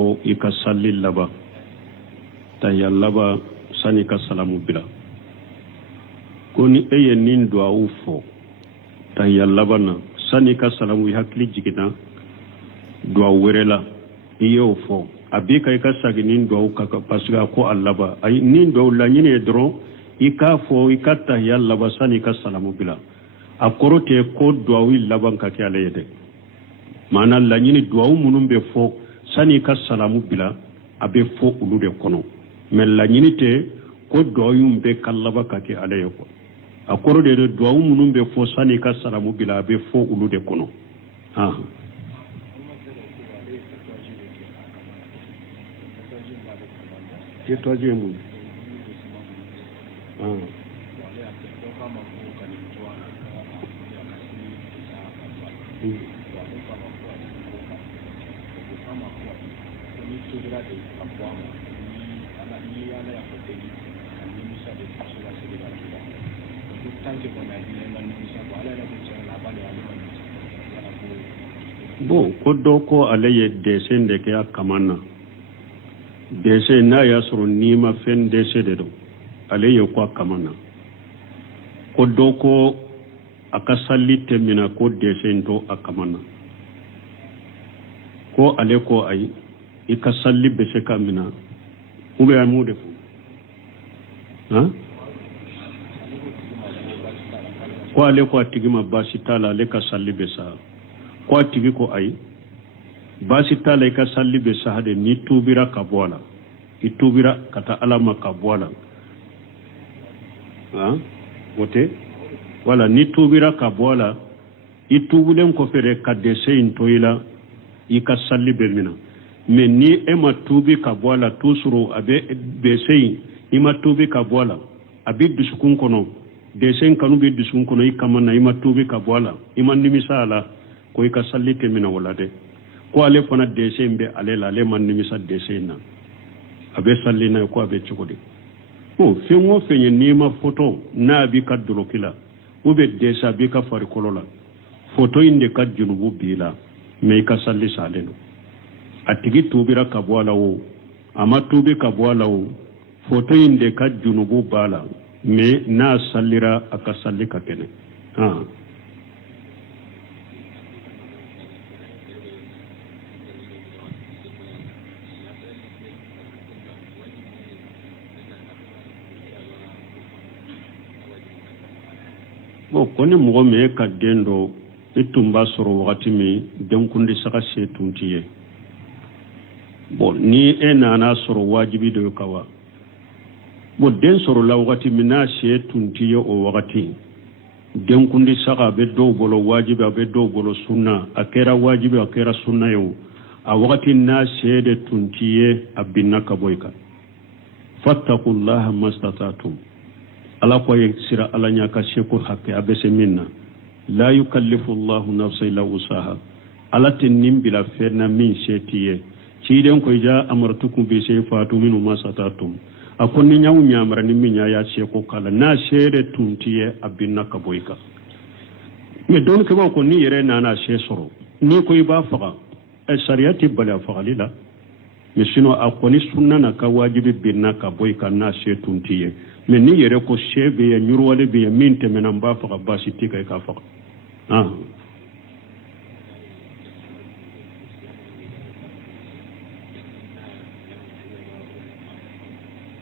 fo ika salli laba tahiyya laba sani ka salamu bila koni eye nin du'a fo tahiyya laba na sani ka salamu hakli jigina du'a werela iyo fo abika ika sagi nin du'a ka pasga ko allaba ay nin du'a la nyine dron ika fo ika tahiyya laba sani ka salamu bila akorote ko du'a laban ka ke alayede mana la nyine du'a munum be fo sani ka salamu bila abe fo ulu de kono mais la nyine te ko du'a be kallaba ka ke alaye ko akoro de du'a munum be fo sani ka salamu bila abe fo ulu de kono troisième bon ko do ko alaye desen de ke akamana desen na ya soro nima fen desen de do alaye ko akamana ko do ko akasalite mina ko desen to akamana ko ale ko ay ikasalli be se kamina ube amude fu ko ale ko atigima basitala le ka salli be sa ko atigi ko ay basitala ka salli be sa hade ni tubira ka bola itubira kata alama ka bola wote wala ni tubira ka bola itubulen ko fere ka desein toila ika salli be mina mais ni ema tubi ka bola tusuru abe besei ima tubi ka bola abi dusukun kono desen kanu be dusukun kono ikamana ima tubi ka bola ima nimisa ala ko ika salli te mina wala de ko ale fana desen be ale la ale man nimisa desen na abe salli na ko abe chukudi o fengo fenye nima photo na abi ka durokila ube desa bi ka fari kolola photo inde ka junubu bila me ka salli saleno atigi tubira ka bola wo ama tubi ka bola wo photo inde ka junubu bala me na sallira aka salli ka kene bo koni mo me ka dendo itumba soro wakati mi denkundi saka se tuntiye bo ni enana soro wajibi do kawa bo den soro la wakati mi na se tuntiye o wakati denkundi saka be do bolo wajibi be do bolo sunna akera wajibi akera sunna yo a wakati na se de tuntiye abinna kaboyka fattaqullaha mastatatum ala ko sira ala nyaka sheku hakke abese minna la yukallifu Allahu nafsan illa wusaha ala tinnim bila ferna min shetiye ciden ko ja amartukum bi shayfatu minu masatatum akonni nyawu nyamara ni minya ya sheku kala na shere tuntiye abinna kaboyka me don ko ko ni yere nana she soro ni ko iba faga shariati bala fagalila me sino akoni sunna na ka wajibi binna kaboyka na she tuntiye me ni yere ko shebe ya nyurwale be ya minte menan ba faga basi tika ka faga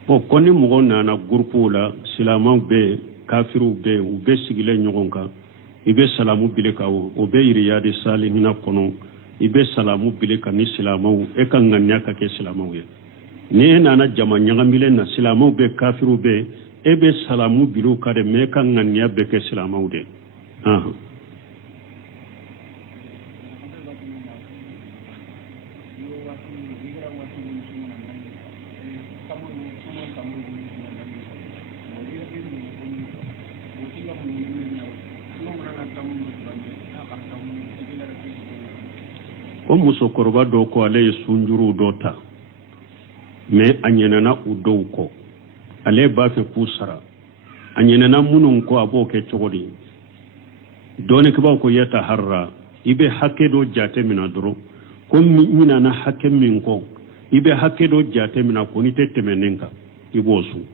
o koni mo nana groupe la silama be kafiru be u be sigile nyogonka ibe salamu bile ka o be iriyade salihina kono ibe salamu bile ka ni silama e kan nganya ka ke silama we ni nana jama nyangambile na silama be kafiru be ebe salamu bilu ka de me kan nganya be ke silama ude o muso koroba do ko ale sunjuru dota me anyenana udo ko ale ba fe pusara anyenana munun ko aboke chogodi doni ko ba ko yata harra ibe hakke do jate mina duro ko mina na hakke min ko ibe hakke do jate mina ko ni te temenenka ibosu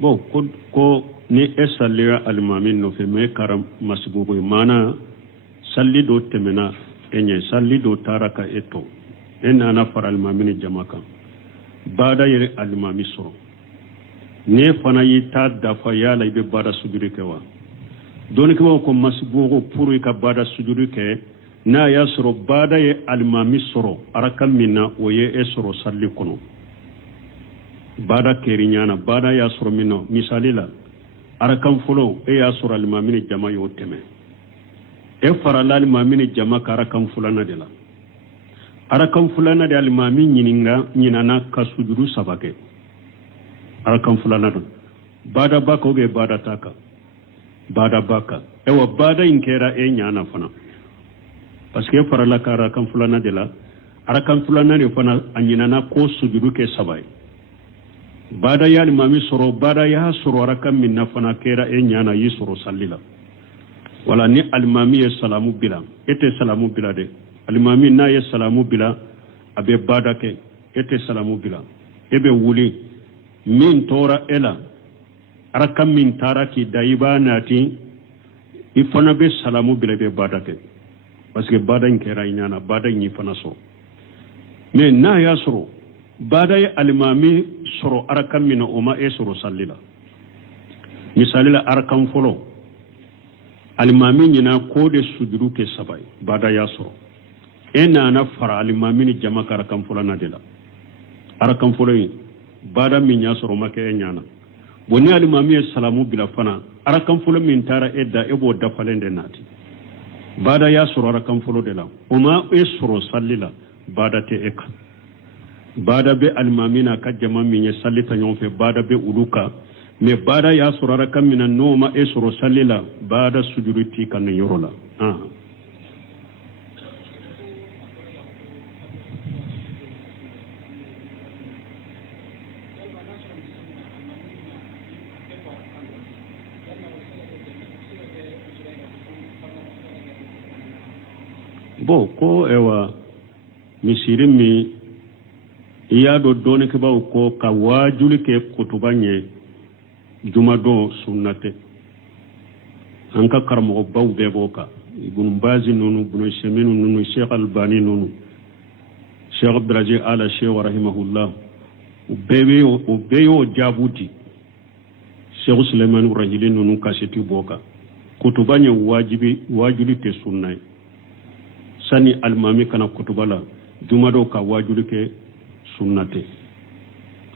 bon ko ni esalira almamin no fe me karam masbugo mana salli do temena enye salli do taraka eto enana fara almamin jamaka bada yere almami soro ne fana yita dafa yala ibe bada sujudi kewa doni ko ko masbugo puru ka bada sujudi ke na ya soro bada ye almami soro arakam minna oye esoro salli kono bada kerinyana bada ya soro minno misali la arakan fulo ya soro almamini jama yo teme fara la almamini jama ka arakan fulana de la arakan fulana de almami nyinana ka sujudu sabake arakan fulana do bada baka oge bada taka bada baka wa bada inkera nyana fana parce que fara la ka arakan fulana de la arakan fulana de fana anyinana ko sujudu ke sabai bada ya limami soro bada ya soro rakam min nafana kera nyana yi soro sallila wala ni alimami ya salamu bila ete salamu bila de alimami na ya salamu bila abe bada ke ete salamu bila ebe wuli min tora ela rakam min taraki daiba nati ifana be salamu bila be bada ke parce que bada nkera nyana bada nyi fana so mais na ya soro bada ya alimami soro arakan mina oma soro sallila misali la arakan folo alimami nyina ko de sujudu ke sabai bada ya soro na fara alimami ni jama arakan folo na dela arakan folo bada min ya soro make nyana boni alimami salamu bila fana arakan folo min tara edda ebo dafalende nati bada ya soro arakan folo dela oma soro sallila bada te eka bada be almamina ka jama min ye sallita ɲɔgɔn fɛ bada be olu kan mais bada y'a sɔrɔ ara ka mina n'o ma e sɔrɔ salli la bada sujuru ti ka nin yɔrɔ la bon ko ewa misiri min iya do doni ke baw ko ka wajuli ke kutuba nye juma do sunnate anka karmo baw be boka ibn bazi nunu ibn sheminu nunu sheikh albani nunu sheikh abdulaziz ala sheikh rahimahullah ubeyo jabuti sheikh sulaiman rahili nunu kaseti boka kutuba nye wajuli te sunnay sani almami kana kutuba la juma do ka wajuli ke sunnate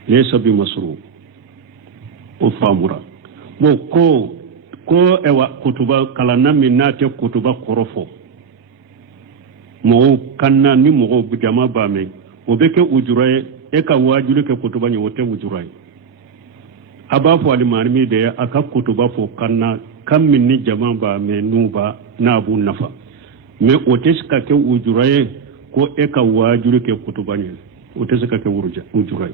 laysa bi masru o famura mo ko ewa kutuba kala nami nate kutuba korofo mo kanna ni mo jama bame o beke ujuraye ka wajulu ke kutuba ni wote ujuraye abafu alimarmi de aka kutuba fo kanna kam min ni jama bame nuba na abu nafa me o teska ke ujuraye ko ka wajulu ke kutuba ni uteseka ke ujurai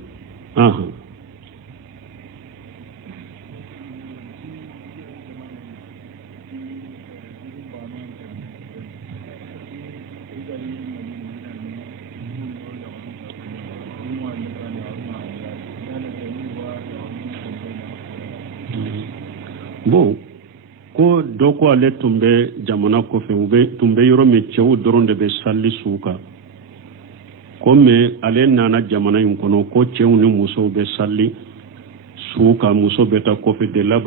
bon ko doko ale tumbe jamana ko fe tumbe yoro me chewu doronde be salli suka comme ale nana jamana yin kono ko cew ni muso be salli suka muso beta ko fe de la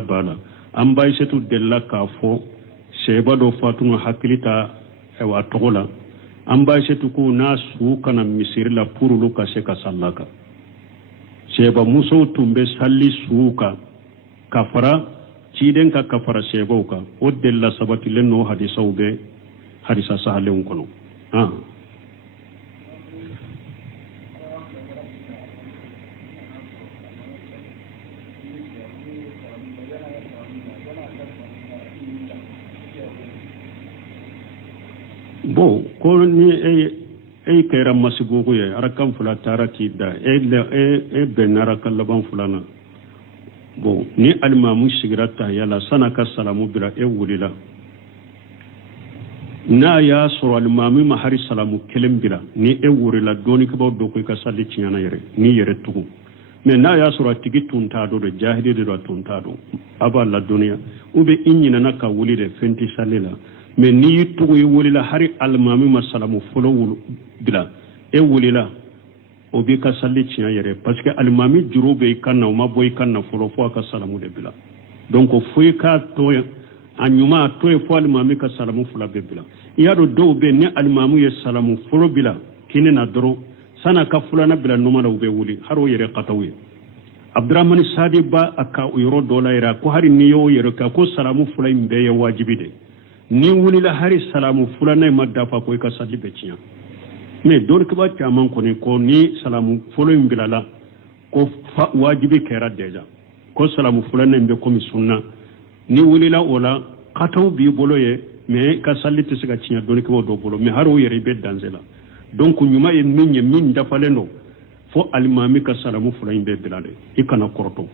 bala an bay setu de la ka fo seba do fatuma hakilita e wa togola an bay setu ko na suka na misir la purulu ka se ka sallaka seba muso tumbe salli suka kafara ciden ka kafara seba ka o de la sabati le no hadisa ube hadisa sahale kono bon ko ni e kayra masibugo ye arakan fula tara kida e benara kallaban fulana bon ni alimamu sigrata yala sana ka salamu bila e wulila na ya soro alimamu mahari salamu kelen bila ni e wulila doni ka baw do ko ka salli ciana yere ni yere tugu mais na ya soro tigi tunta do de jahidi do tunta do aba la dunya ube inyina na ka wulide fenti sallela mais ni tugu yi wulila hari alimamu masalamu folo wulu bila e wulila o bi ka salli ciya yere parce que alimami jurube kanna ma boy kanna folo fo ka salamu de bila donc fo ka to anyuma to e fo alimami ka salamu fula be bila ya do be ne alimamu ye salamu folo bila kine na doro sana ka fulana bila numa da ube wuli haro yere qatawi abdurrahman sadi ba aka yoro dola yera ko hari ni yo yere ka ko salamu fula imbe ye wajibi de ni wuli la hari salamu fulana madda fa ko ka salli be ciya mais don ko ba caman ko ni ko ni salamu folo imbilala ko wajibi kera deja ko salamu fulana imbe ko mi sunna ni wulila ola kataw bi bolo ye mais ka sallite siga ciya don ko do bolo mais haro yere be danzela donc nyuma e minye min dafaleno fo alimami ka salamu fulana imbe bilale ikana korto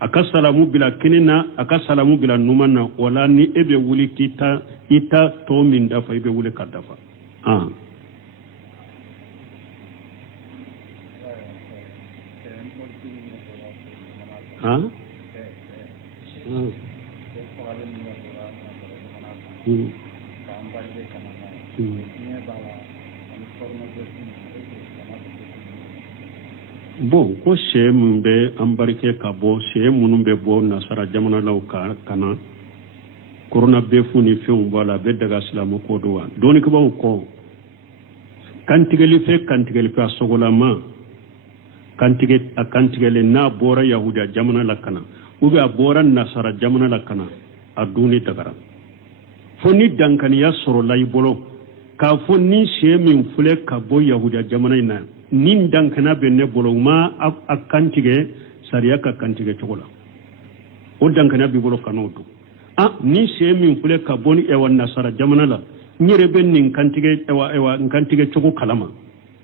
aka salamu bila kinina aka salamu bila numana wala ni ebe wuli kita ita to min dafa ibe wuli ka dafa bon ko she mun be ambarke ka bo she mun be bo nasara jamana law ka kana corona be funi fe on wala be daga islamu ko do wa doni ko ba ko kantigeli fe sogolama kantigele na bora yahuda jamana la kana ube a bora nasara jamana la kana aduni tagara foni dankani ya soro lay bolo ka foni she min fule ka bo yahuda jamana ina nin dankana be ne bolo ma akantige sariya ka kantige chokola o dankana bi bolo kanodo ni she min fule ka boni e wan nasara jamana la nyere ben nin kantige ewa kantige choko kalama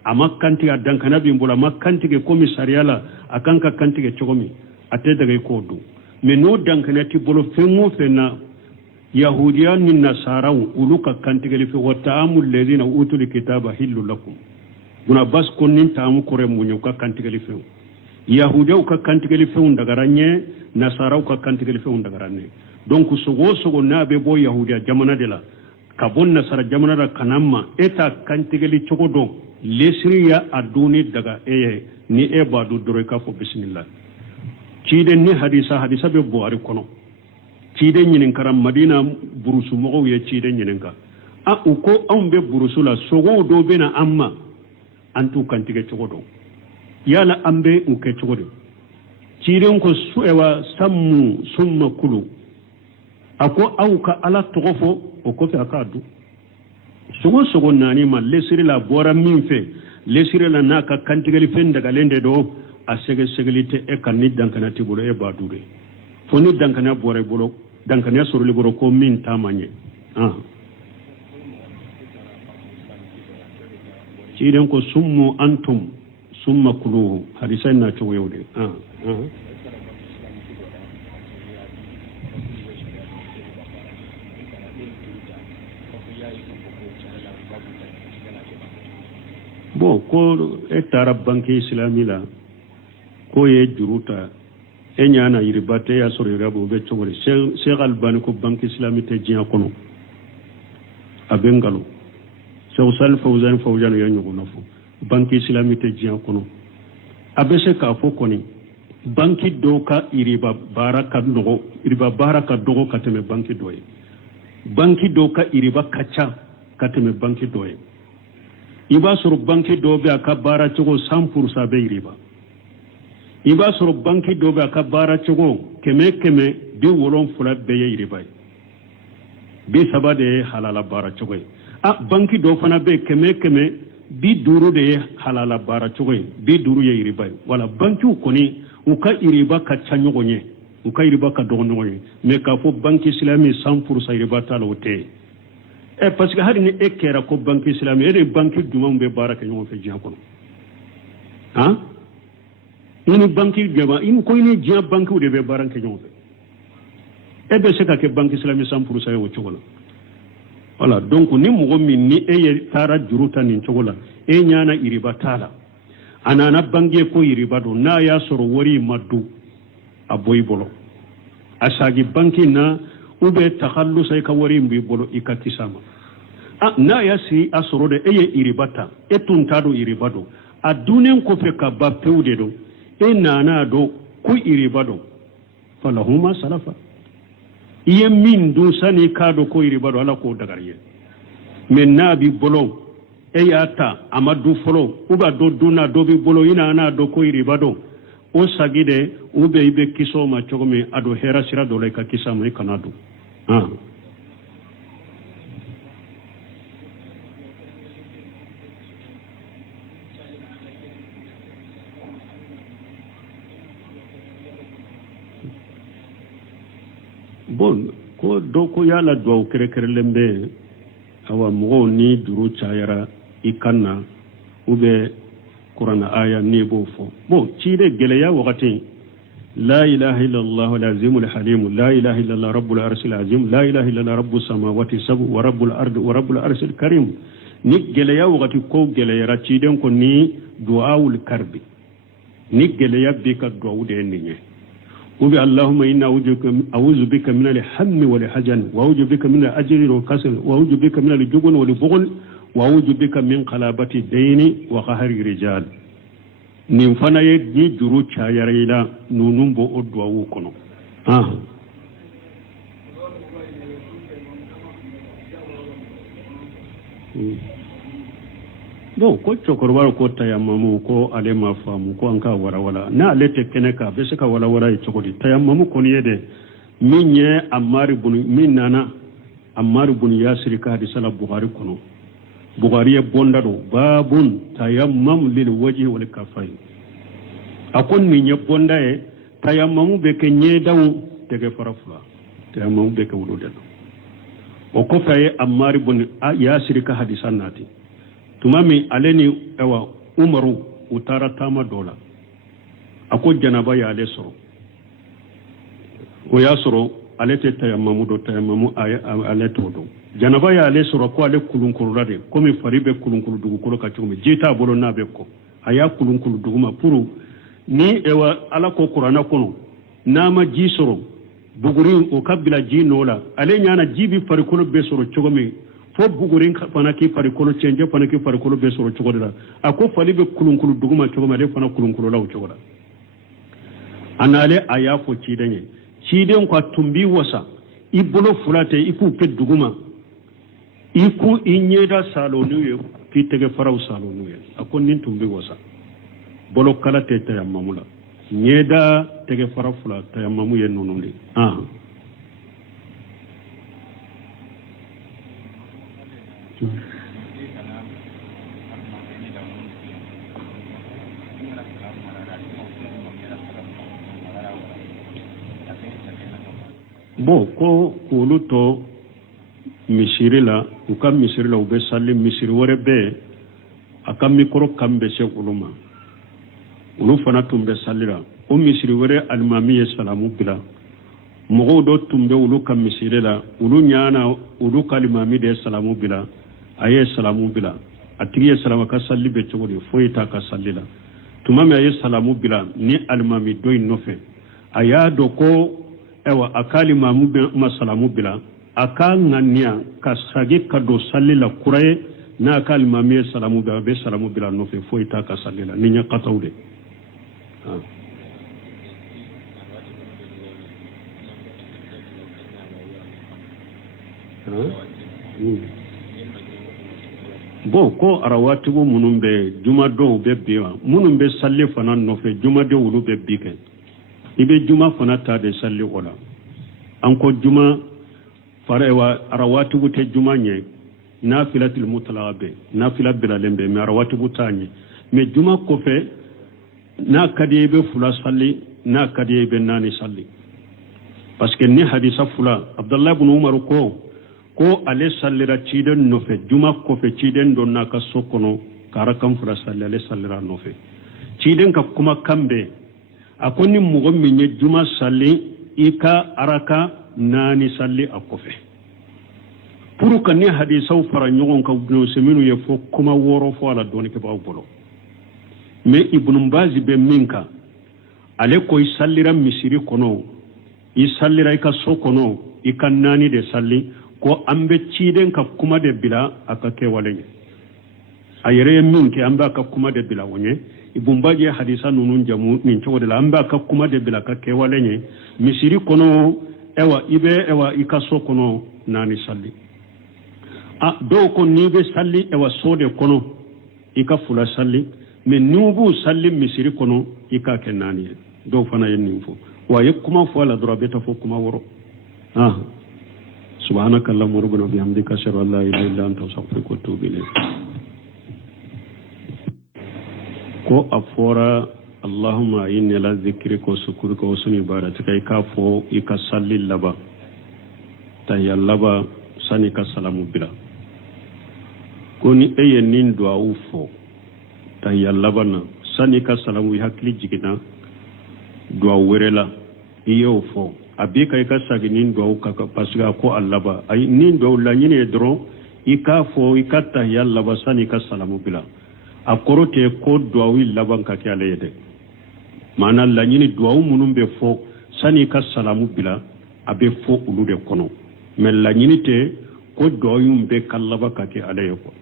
amma kantige dankana bi bolo ma kantige komisariya la akanka kantige chokomi ate daga ko do me no dankana ti bolo fengo fena yahudiya ni nasara uluka kantige li fi wa ta'amul ladina utul kitaba hillu lakum buna bas konnin taamu kore munyo ka kantigeli few yahudiya ka kantigeli few ndagaranye nasara ka kantigeli few ndagaranye donc sogo na be bo yahudiya jamana de la ka bon nasara jamana da kanamma eta kantigeli chogodo lesriya aduni daga ni e badu dore ka fo bismillah cide ni hadisa be bo ari kono cide nyinin karam madina burusu mo ye cide nyinin ka uko ambe burusu la sogo do bena amma antu kantige chogodo yala ambe uke chogodo ciren ko suewa sammu summa kulu ako auka ala togofo o ko fe akadu sogo nani ma lesiri la bora minfe lesiri la naka kantige li fen daga lende do a segelite e kanni dankana tibulo e badure foni dankana bore bolo dankana sorli boro ko min tamanye ciiden ko summu antum summa kuluhu hadisa na to yewde bon ko etara banque islamila ko ye juruta e nyana yiribate ya soro rabo be chogore Sheikh Albani ko banque islamite jiya kono abengalo Sawsal Fawzan ya nyugo nafo banque islamite jiya kono abese ka fo koni banque doka iriba baraka dogo kateme banque doye banque doka iriba kacha kateme banque doye iba soro banque dobe aka bara chogo 100% be iriba iba soro banque dobe aka bara chogo keme bi wolon fula be iriba bi sabade halala bara chogo banki do fana be keme bi duru de halala bara chogoy bi duru ye iriba wala banki koni uka iriba ka chanyogonye uka iriba ka dogonye me ka fo banki islami 100% iriba talote parce que hari ni ekera ko banque islamique e banque duma be baraka ñoo fe jiha kono ha ni banque jama im ko ni jiha banque de be baraka ñoo fe e be se ka ke banque islamique 100% wo chogola voilà donc ni mo min ni e tara juruta ni chogola e nyana iriba tala anana banque ko iriba do na ya soro wori maddu aboy bolo asagi banque na ube takhallus ay ka wari mbi bolo ikatisama na yasi asoro de eye iribata etuntado iribado adunen ko fe ka ba pewde do nana do ku iribado falahuma salafa iye min du sani kado ko iribado ala ko dagariye men nabi bolo eyata amadu folo uba do duna do bi bolo ina na do ko iribado o sagide ube ibe kiso ma chogome ado hera sira do le ka kisa mai kanadu bon ko do ko yala do kere kere lembe awa mo ni duru chayara ikanna ube qur'ana aya ni bo fo bon ci de gele ya wakati لا إله إلا الله العظيم الحليم لا إله إلا الله رب العرش العظيم لا إله إلا الله رب السماوات السبع ورب الأرض ورب العرش الكريم نيجل يا وقتي كو جل يا راتيدن كوني دعاء الكرب نيجل يا بك دعاء دينيه وبي اللهم إنا أعوذ بك من الهم والحزن وأعوذ بك من الأجر والكسل وأعوذ بك من الجبن والبخل وأعوذ بك من قلابة الدين وقهر الرجال nin fana ye ni juru cayara ila nunun bo o duwawu kono bon ko cokoroba ko tayammamu ko ale ma famu ko an ka warawala na ale te kene ka be se ka warawala e cokodi tayammamu ko ni yede min ye ammar ibn min nana ammar ibn yasir ka hadisa bukhari kono bukhari e bonda do babun tayammam lil wajhi wal kafay akon ni nye bonda e tayammamu be ke nye daw tege farafula tayammamu be ke wudo den o ko faye ammar ibn yasir ka hadisa nati tumami aleni ewa umaru utara tama dola ako janaba ya ale soro o ya soro alete tayammamu do tayammamu ale todo janaba ya ale soro ko ale kulunkuru rade komi faribe kulunkuru dugu kolo ka chumi jita bolo nabe ko aya kulunkuru dugu ma puru ni ewa ala ko qur'ana kono nama ji soro buguri o kabila ji nola ale nyana jibi farikolo be soro chogomi fo bugurin fana ki farikolo cenje fana ki farikolo be soro chogodira ako falibe kulunkulu duguma chogoma le fana kulunkulu law chogoda anale aya fo cidenye ciden kwa tumbi wasa ibulo fulate iku pe duguma iku inyeda salonu ye ki tege faraw salonu ye ako nin tumbi wasa bolo kala te tayammamula nyeda tege faraw fula tayammamu ye nonundi bon ko olu to misiri la u ka misiri la u bɛ sali misiri wɛrɛ bɛ a ka mikoro kan bɛ se olu ma olu fana tun bɛ sali la o misiri wɛrɛ alimami ye salamu bila mɔgɔw dɔ tun bɛ olu ka misiri la olu ɲana olu ka alimami de ye salamu bila a ye salamu bila a tigi ye salamu ka sali bɛ cogo di foyi t'a ka sali la tuma min a ye salamu bila ni alimami dɔ in nɔfɛ a y'a dɔn ko ewa akali mamu ma salamu bila aka ngania ka sagi ka do salila kuraye na akali mamu salamu bila be salamu bila no fe foi ta ka salila ni nya qatawde bo ko arawati bo munum be juma do be biwa munum be salli fana no fe juma de wulu be bike ibe juma fana ta de salli wala anko juma farewa arawati bute juma nye nafilatul mutalabe nafila bilalembe me arawati butanye me juma ko fe na kadiye be fula salli na kadiye be nani salli parce que ni hadisa fula abdullah ibn umar ko ko ale sallira ciden nofe juma kofe ciden don naka sokono kara kan fura salli ale sallira nofe ciden ka kuma kambe akoni mugo minye juma salli ika araka nani salli a kofe puru kan ni hadisaw fara ɲɔgɔn ka ibnu seminu ye fo kuma woro fo ala doni ke baw bolo mais ibnu bazi be minka ale ko sallira misiri kono i sallira i ka so kono i ka nani de salli ko ambe ciden ka kuma de bila aka ke waleñe a yere min ke ambe aka kuma de bila wonye ibnu bazi hadisa nunun jamu nin cogo de la ambe aka kuma de bila ka ke waleñe misiri kono ewa ibe ewa i ka so kono nani salli do ko ni be salli ewa sode kono ika fula salli mais nubu salli misiri kono ika kenani do fana yen fo wa yakuma fo la drabeta fo kuma woro subhanaka allahumma rabbana bihamdika ashhadu an la ilaha illa anta astaghfiruka wa atubu ilayk ko afora allahumma inni ala dhikrika wa shukrika wa husni ibadatika ika fo ika salli laba tayallaba sani ka salamu bila koni eye nin du'a fo tayallabana sani ka salamu hakli jigina du'a werela iyo fo abika ka sagi nin du'a ka pasga ko allaba ay nin du'a la nyine dro ika fo ika tayallaba sani ka salamu bila akorote ko du'a wi laban ka kyale yede mana la nyine du'a munum be fo sani ka salamu bila abe fo ulu de kono mais la nyine te ko doyum be kallaba ka ke alaye ko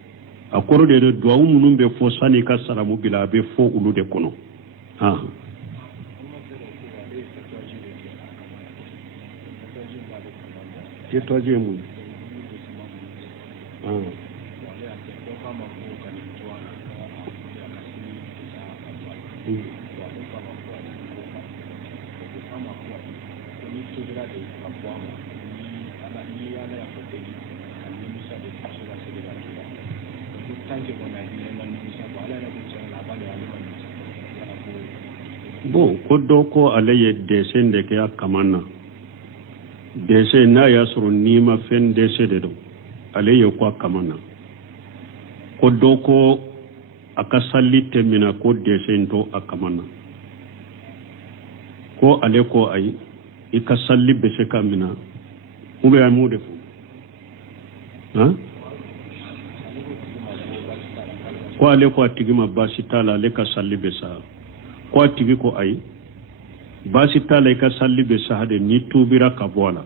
akoro de do munum be fo sani ka salamu bila be fo ulu de kono je toje mu bon ko do ko alaye desen de ke akamana desen na ya suru nima fen desen de do alaye ko akamana ko do ko akasalli temina ko desen to akamana ko ale ko ay ikasalli be se kamina ube amude fu ko ale ko atigima basitala ale ka salli be sa ko atigi ko ay basitala ka salli be sa hade ni tubira ka bola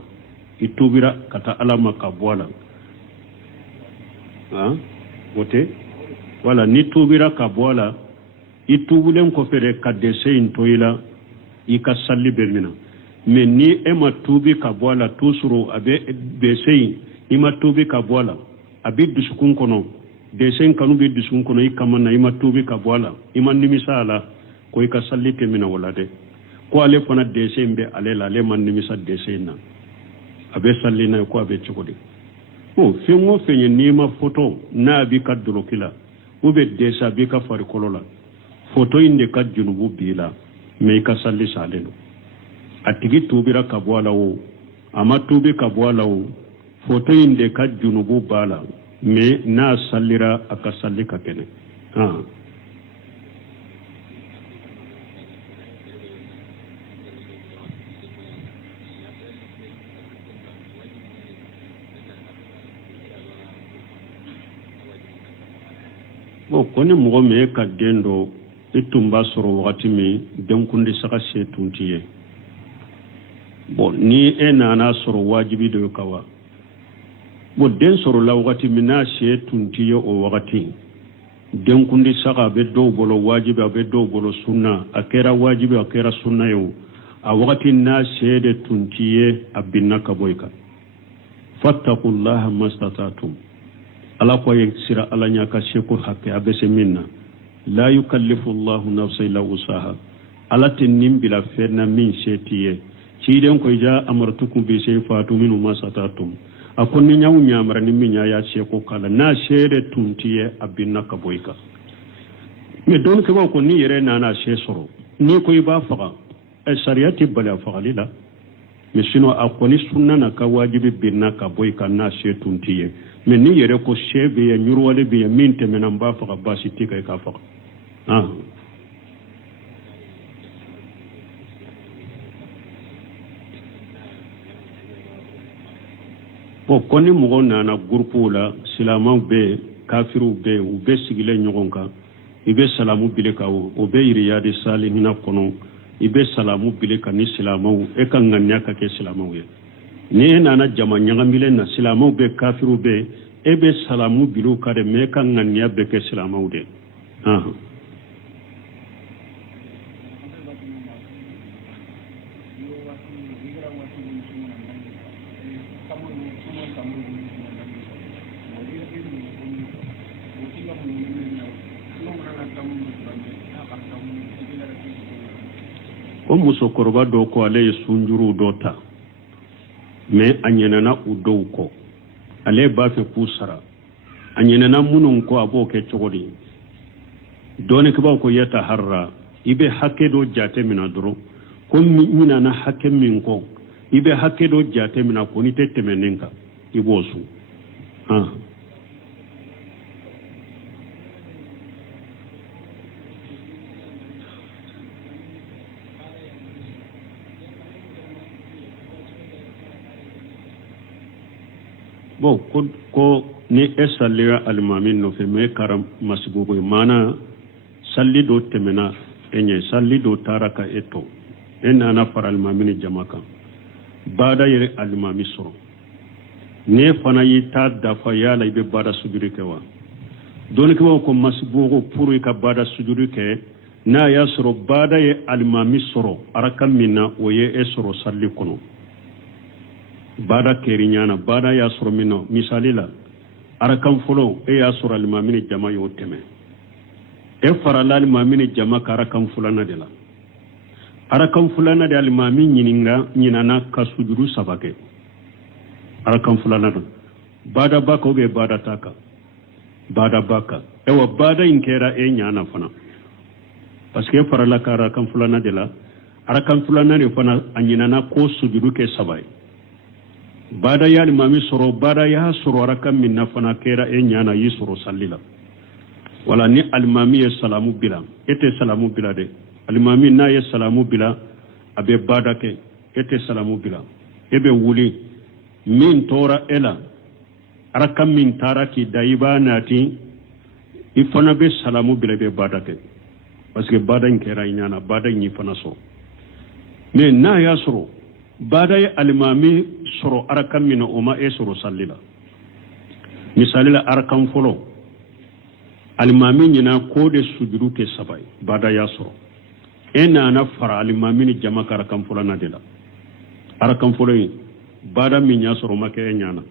itubira kata alama ka bola wote wala ni tubira ka bola itubulen ko fere ka desein toila ika salli be mina mais ni ema tubi ka bola tusuru abe besein ima tubi ka bola abi dusukun kono desen kanu be dusukun kono ikamana ima tubi ka bola ima nimisa ala ko ika salli te mina wala de ko ale fana desen be ale la ale man nimisa desen na abe salli na ko abe chukudi o fengo fenye nima photo na bi ka dolokila ube desa bi ka fari kolola photo inde ka junubu bila me ka salli saleno atigi tubira ka bola o ama tubi ka bola o photo inde ka junubu bala me na sallira aka salli ka kene bon koni mogo me ka dendo itumba soro wakati mi denkundi saka se tuntiye bon ni nana soro wajibi do kawa bo den soro la wakati mi na se tuntiye o wakati denkundi saka be do bolo wajibi be do bolo sunna akera wajibi akera sunna yo a wakati na se de tuntiye abinna kaboyka fattaqullaha mastatatum ala ko sira ala nya ka sheku hakke abese minna la yukallifu Allah nafsan illa wusaha ala tinnim bila ferna min shetiye ci den ko ja amartukum bi shay fatu minu masatatum akon ni nyawu nyamara ni minya ya sheku kala na shere tuntiye abinna ka boyka me don ko ko ni yere na she soro ni ko iba faga e shariati bala fagalila mais sinon a koni sunna na ka wajibi binna ka boy ka na she tuntiye mais ni yere ko shebe ya nyurwale be min temena mba fa basi tika ka fa ko koni mo na groupe la silama be kafiru be u be sigile nyogonka ibe salamu bile ka o be iriyadi salihina kono ibe salamu bile ka ni silamaw e kan nganya ka ke silamaw ye ni nana jama nyangambile na silamaw be kafiru be e be salamu bilu ka de me kan nganya be ke silamaw de o muso koroba do ko ale sunjuru do ta mais anyana u do ko ale ba fe kusara anyana munun ko abo ke chogodi doni ko ba ko yata harra ibe hakke do jate mina duro ko mina na hakke min ko ibe hakke do jate mina ko ni tetemenenka ibosu bon ko ni esalira almamin no fe me karam masbugo mana salli do temena enye salli do taraka eto enna na far almamin jamaka bada yere almami soro ne fana yita dafa yala ibe bada sujudi kewa don ko masbugo puru ka bada sujudi ke na ya soro bada ye almami soro arakam minna oye esoro salli kono bada kerinyana bada ya soro mino misalila arakan fulo e ya soro almamini jama yo teme e farala almamini jama karakan fulana de la arakan fulana de almami nyinana kasujudu sabake arakan fulana do bada baka be bada taka bada baka e wa bada inkera e nyana fana parce que farala karakan fulana de la arakan fulana de fana anyinana ko sujudu ke sabai bada ya limami soro bada ya soro rakam min nafana kera e nyana yi soro sallila wala ni almami ya salamu bila ete salamu bila de almami na ya salamu bila abe bada ke ete salamu bila ebe wuli min tora ela rakam min taraki daiba nati ifana be salamu bila be bada ke parce que bada nkera nyana bada nyi fana so mais na ya soro bada ya almami soro arakan mina oma e soro sallila misalila arakan folo almami nyina ko de sujudu ke sabai bada ya soro ena na fara almami ni jama arakan folo na dela arakan folo bada min ya soro make e nyana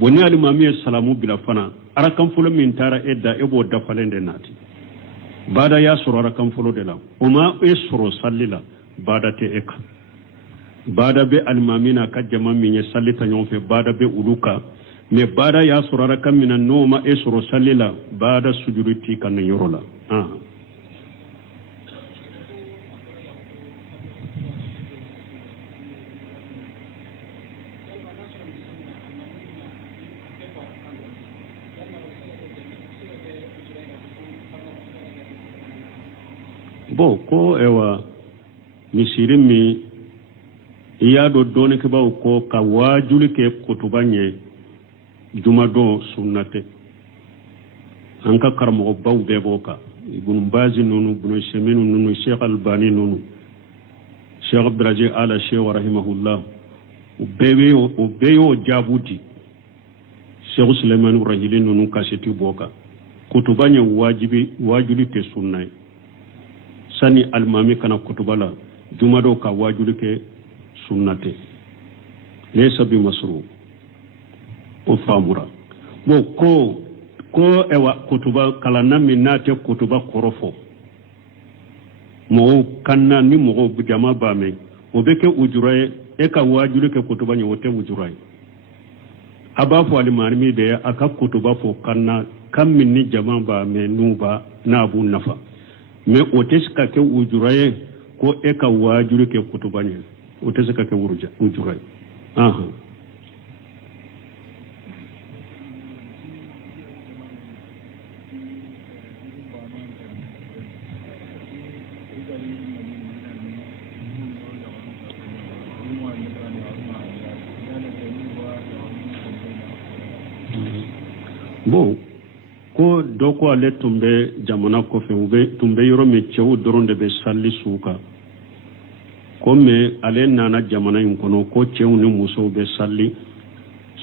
boni almami salamu bila fana arakan folo min tara edda ebo da falende nati bada ya soro arakan folo dela oma e soro sallila bada te eka bada be almamina ka jama minye sallita nyonfe bada be uluka me bada ya surara kamina noma e suro sallila bada sujuruti kan yorola bo ko ewa misirimi iya do doni ke baw ko ka wajuli ke kutubanye jumado sunnate anka karmo baw be boka ibn bazi nunu ibn seminu nunu sheikh albani nunu sheikh abdulaziz ala sheikh rahimahullah ubeyo jabuti sheikh sulaiman rahilin nunu kaseti boka kutubanye wajuli te sunnay sani almami kana kutubala jumado ka wajuli ke sunnate laysa bi masru o famura bo ko ewa kutuba kala nami nate kutuba korofo mo kanna ni mo jama bame o beke ujuraye e ka wajulu ke kutuba ni wote ujuraye abafu alimarmi be aka kutuba fo kanna kam min ni jama bame nuba na bu nafa me o teska ke ujuraye ko e ka wajulu ke kutuba ni o te se ka kɛ wujura ye bon ko dɔ ko ale tun bɛ jamana kɔfɛ tun bɛ yɔrɔ min cɛw dɔrɔn de bɛ sali su kan ko mais ale nana jamana in kɔnɔ ko cɛw ni musow bɛ sali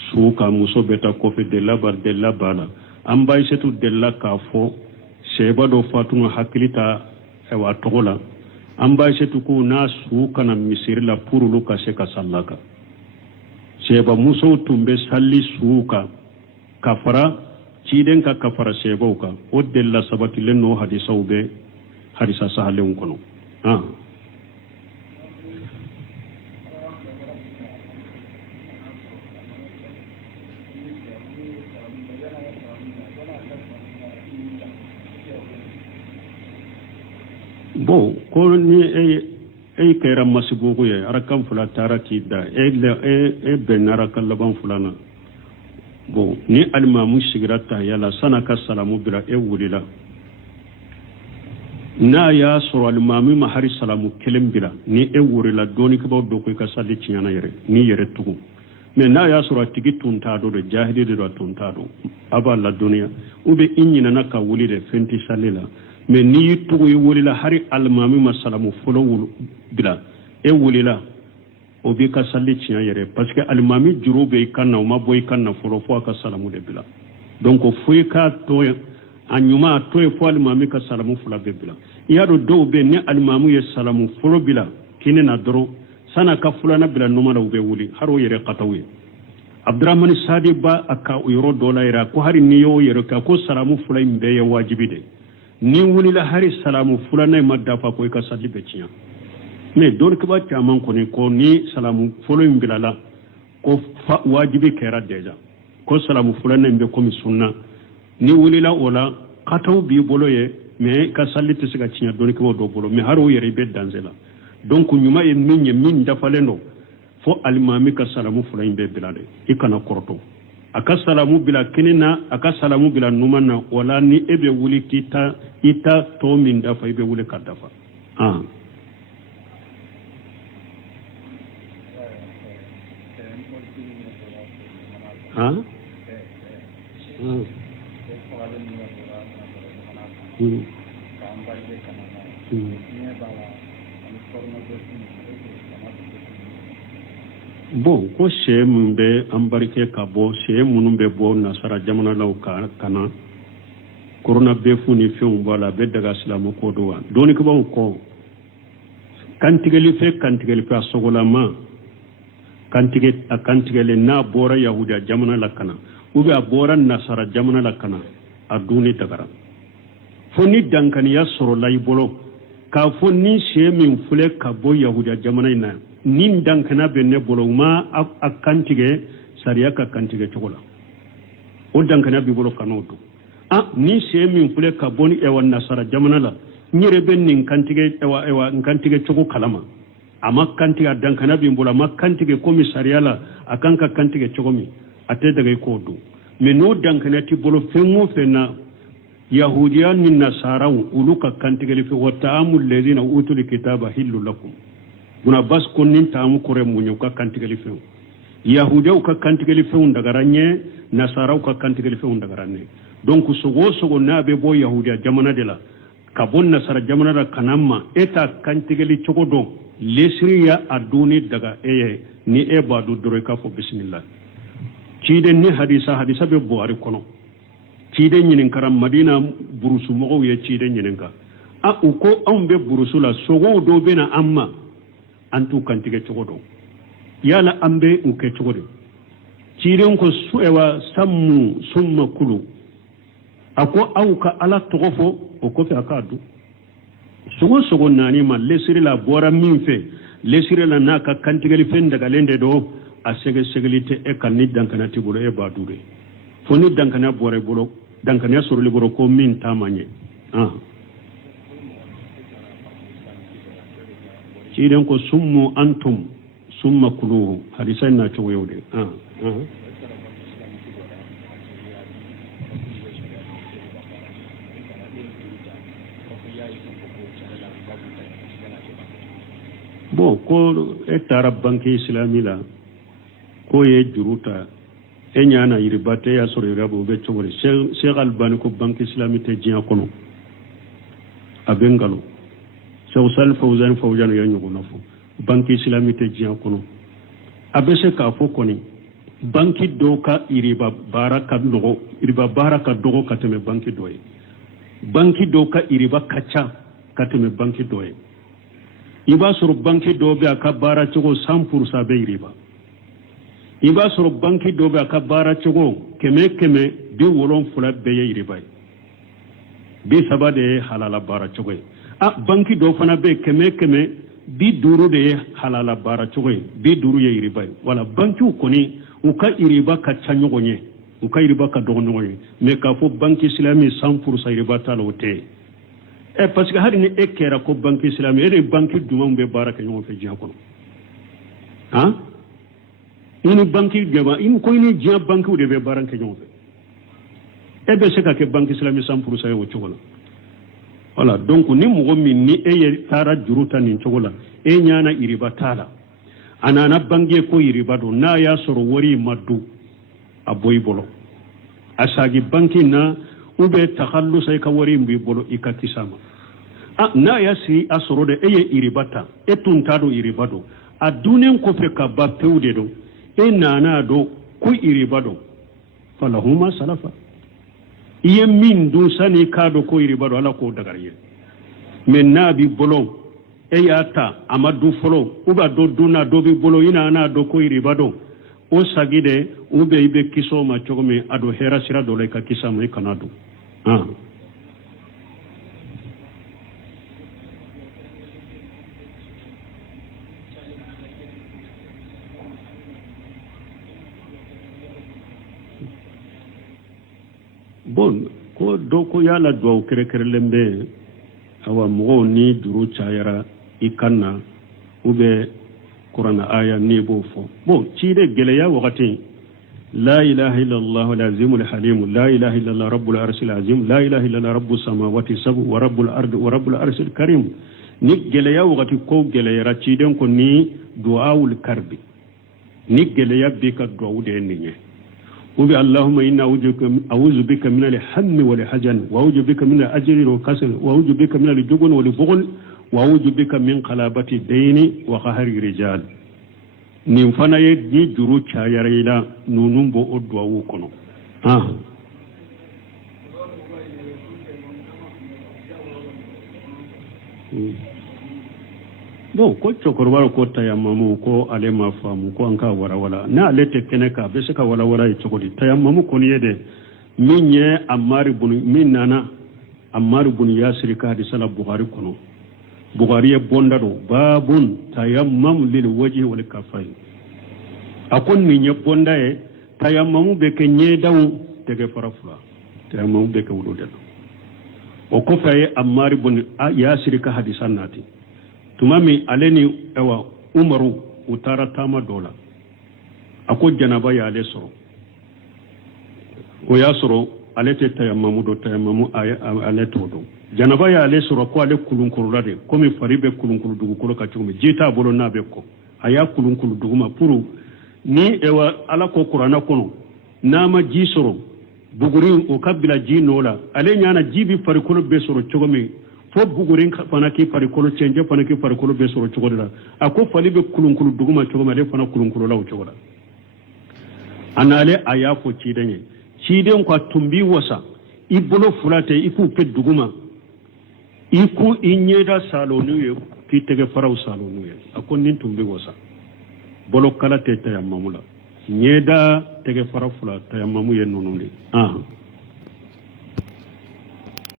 su kan muso bɛ taa kɔfɛ delila b'a la an ba Aïssatou delila k'a fɔ sɛba dɔ fatuma hakili ta a tɔgɔ la an ba Aïssatou ko n'a su kana misiri la pour olu ka se ka salla kan sɛba musow tun bɛ sali su kan ka fara ciden ka kafara sɛbaw kan o delila sabatilen n'o hadisaw bɛ hadisa sahalenw kɔnɔ bon ko ni e kɛra masibugu ye arakan fila taara k'i da e bɛnna arakan laban filanan bon ni alimamu sigira tahiyala sana ka salamu bila e wulila n'a y'a sɔrɔ alimamu ma hari salamu kelen bila ni e wulila dɔɔni kibaw dɔ ko i ka sali tiɲɛna yɛrɛ ni yɛrɛ tugu mais n'a y'a sɔrɔ a tigi tun t'a dɔn de jahili de don a tun t'a dɔn a b'a ladɔnniya ou bien i ɲinana ka wuli de fɛn tɛ sali la mais n'i y'i tugu i wulila hari alimamu ma salamu fɔlɔ bila e wulila o b'i ka sali tiɲɛ yɛrɛ parce que alimami juru bɛ i kan na o ma bɔ i kan na fɔlɔ fo a ka salamu de bila donc fo i k'a to yen a ɲuman a to yen fo alimami ka salamu fila bɛ bila i y'a dɔn dɔw bɛ yen ni alimamu ye salamu fɔlɔ bila kini na dɔrɔn san'a ka filanan bila numa na u bɛ wuli hari o yɛrɛ kataw ye Abdurahmani Sadi ba a ka o yɔrɔ dɔ la yɛrɛ ko hari n'i y'o yɛrɛ kɛ ko salamu fila in bɛɛ ye wajibi de ni wulila hari salamu filanan in ma dafa ko i ka sali bɛ tiɲɛ mais dɔɔni kiba caman kɔni ko ni salamu fɔlɔ in bilala ko wajibi kɛra déjà ko salamu filanan in bɛ komi sunna ni wulila o la kataw b'i bolo ye mais ka sali tɛ se ka tiɲɛ dɔɔni kibaw dɔ bolo mais hari o yɛrɛ i bɛ danse la donc ɲuman ye min ye min dafalen don fo alimami ka salamu fila in bɛɛ bila de i kana kɔrɔtɔ a ka salamu bila kini na a ka salamu bila numan na wala ni e bɛ wuli k'i ta tɔ min dafa i bɛ wuli ka dafa bon ko sɛ min bɛ an barike ka bɔ sɛ minnu bɛ bɔ nasara jamana la ka na korona bɛ fu ni fɛnw b'a la a bɛ daga silamɛ ko do wa dɔɔnikibaw kɔ kantigɛli fɛ a sɔgɔlama a kantigɛlen n'a bɔra yahudiya jamana la ka na ou bien a bɔra nasara jamana la ka na a dunni dagara fo ni dankaniya sɔrɔla i bolo k'a fɔ ni sɛ min filɛ ka bɔ yahudiya jamana in na ni dankana bɛ ne bolo ma a kantigɛ sariya ka kantigɛ cogo la o dankana b'i bolo kan'o don ni sɛ min filɛ ka bɔ ni nasara jamana la n yɛrɛ bɛ nin kantigɛ n kantigɛ cogo kalama a ma kantigɛ a dankana b'i bolo a ma kantigɛ komi sariya la a kan ka kantigɛ cogo min a tɛ daga i k'o don mais n'o dankana t'i bolo fɛn o fɛn na yahudiya ni nasaraw olu ka kantigɛli fɛ wa ta'amul ladina utul kitaba hillu lakum buna bas ko nin taamu kore munyo ka kantigɛli fɛnw yahudiyaw ka kantigɛli fɛnw dagara ɲɛ nasaraw ka kantigɛli fɛnw dagara ɲɛ donc sogo n'a bɛ bɔ yahudiya jamana de la ka bɔ nasara jamana la kana ma e ta kantigɛli cogo dɔn lesiriya a duni daga e ye ni e b'a dɔn dɔrɔn i k'a fɔ bisimila ciden ni hadisa bɛ buhari kɔnɔ ciden ɲininkara madina burusu mɔgɔw ye ciden ɲininka u ko anw bɛ burusu la sogow dɔw bɛ na an ma an t'u kantigɛ cogo dɔn yala an bɛ u kɛ cogo di ciden ko sammu summa kulu a ko aw ka ala tɔgɔ fɔ o kɔfɛ a k'a dun sogo naani ma lesiri la bɔra min fɛ lesiri la n'a ka kantigɛli fɛn dagalen de don a sɛgɛsɛgɛli tɛ e kan ni dankana t'i bolo e b'a dun de fo ni dankana bɔra i bolo dankana sɔrɔli bolo ko min t'a ma ɲɛ ciden ko summu antum summa kuluhu hadisa na cogo yode bon ko e tara banque islami la ko ye juruta e ñana yiribate ya soro yirabo be cogori cheikh albani ko banque islami te jiya kono abe ngalo cheikh sal fawzan ya ñugo na fo banque islami te jiya kono abe se ka fo koni banque do ka iriba baraka dogo kateme banque doye banque do ka iriba kacha kateme banque doye iba soro banque do be aka bara cogo 100% be iriba iba soro banque do be aka bara cogo keme bi wolon fula be iriba bi sabade halala bara cogo banque do fana be keme bi duru de halala bara cogo bi duru ye iriba wala banque koni uka iriba ka chanyogo nye uka iriba ka dogo nye me ka fo banque islami 100% iriba talote parce que hari ni ekera ko banque islami e banque duma be baraka ñoo fe jiya kono ini banque deba in ko ini jiya banque de be baraka ñoo fe be se ka ke banque islami 100% yo chogola voilà donc ni mo min ni tara juruta ni chogola ñana iriba tala anana banque ko iriba do na ya soro wori maddu aboy bolo asagi banque na ube takhallusa ka wari mbi bolo ikatisama na yasi asoro de iribata tuntado iribado adunen ko fe ka ba pewde do nana do ku iribado falahuma salafa min du sani kado ko iribado ala ko dagariye men nabi bolo ata amadu folo uba do duna do bi bolo ina na do ko iribado o sagide ube ibe kiso ma chogome ado hera sira do le ka kisama e kanado bon ko do ko yala do kere lembe awa mo ni duru chayara ikanna ube qur'ana aya ni bo fo bon ci de gele ya wakati لا إله إلا الله العظيم الحليم لا إله إلا الله رب العرش العظيم لا إله إلا الله رب السماوات السبع ورب الأرض ورب العرش الكريم نيجي يا وقت كو جليا راتشيدن كوني دعاء الكرب نيجي يا بك دعاء دينيه وبي اللهم إنا أعوذ بك من الهم والحزن وأعوذ بك من الأجر والكسل وأعوذ بك من الجبن والبخل وأعوذ بك من قلابة الدين وقهر الرجال nin fana ye ni juru cayara ila nunun bo o duwawu kono bon ko cokoroba ko tayammamu ko ale ma faamu ko an ka warawala na ale te kene ka be se ka warawala e cogodi tayammamu koni yede min ye ammari bun min nana ammari bun yasir ka hadisala bukhari kono bukhari e bonda do babun tayammam lil wajhi wal kafayn akon ni nye bonda e tayammamu be ke nye daw tege farafula tayammamu be ke wudo de o ko faye ammari bun yasir ka hadisan nati tumami aleni ewa umaru utara tama dola ako janaba ya ale soro o ya soro ale te tayammamu do tayammamu ale todo janaba ya ale soro ko ale kulunkulu rade komi faribe kulunkulu dugu kolo ka chumi jita bolo na be ko aya kulunkulu dugu ma puru ni ewa ala ko qur'ana kono nama ji soro bugurin o kabila ji nola ale nyana jibi farikolo be soro chogomi fo bugurin fana ki farikolo cenje fana ki farikolo be soro chogodira ako falibe kulunkulu dugu ma chogoma ale fana kulunkulu law chogoda anale aya fo cidenye ciden kwa tumbi wasa ibolo fulate iku pe duguma iku inyeda salonu ye ki tege faraw salonu ye akon nin tumbi wasa bolo kala te tayamamula nyeda tege faraw fula tayamamu ye nonundi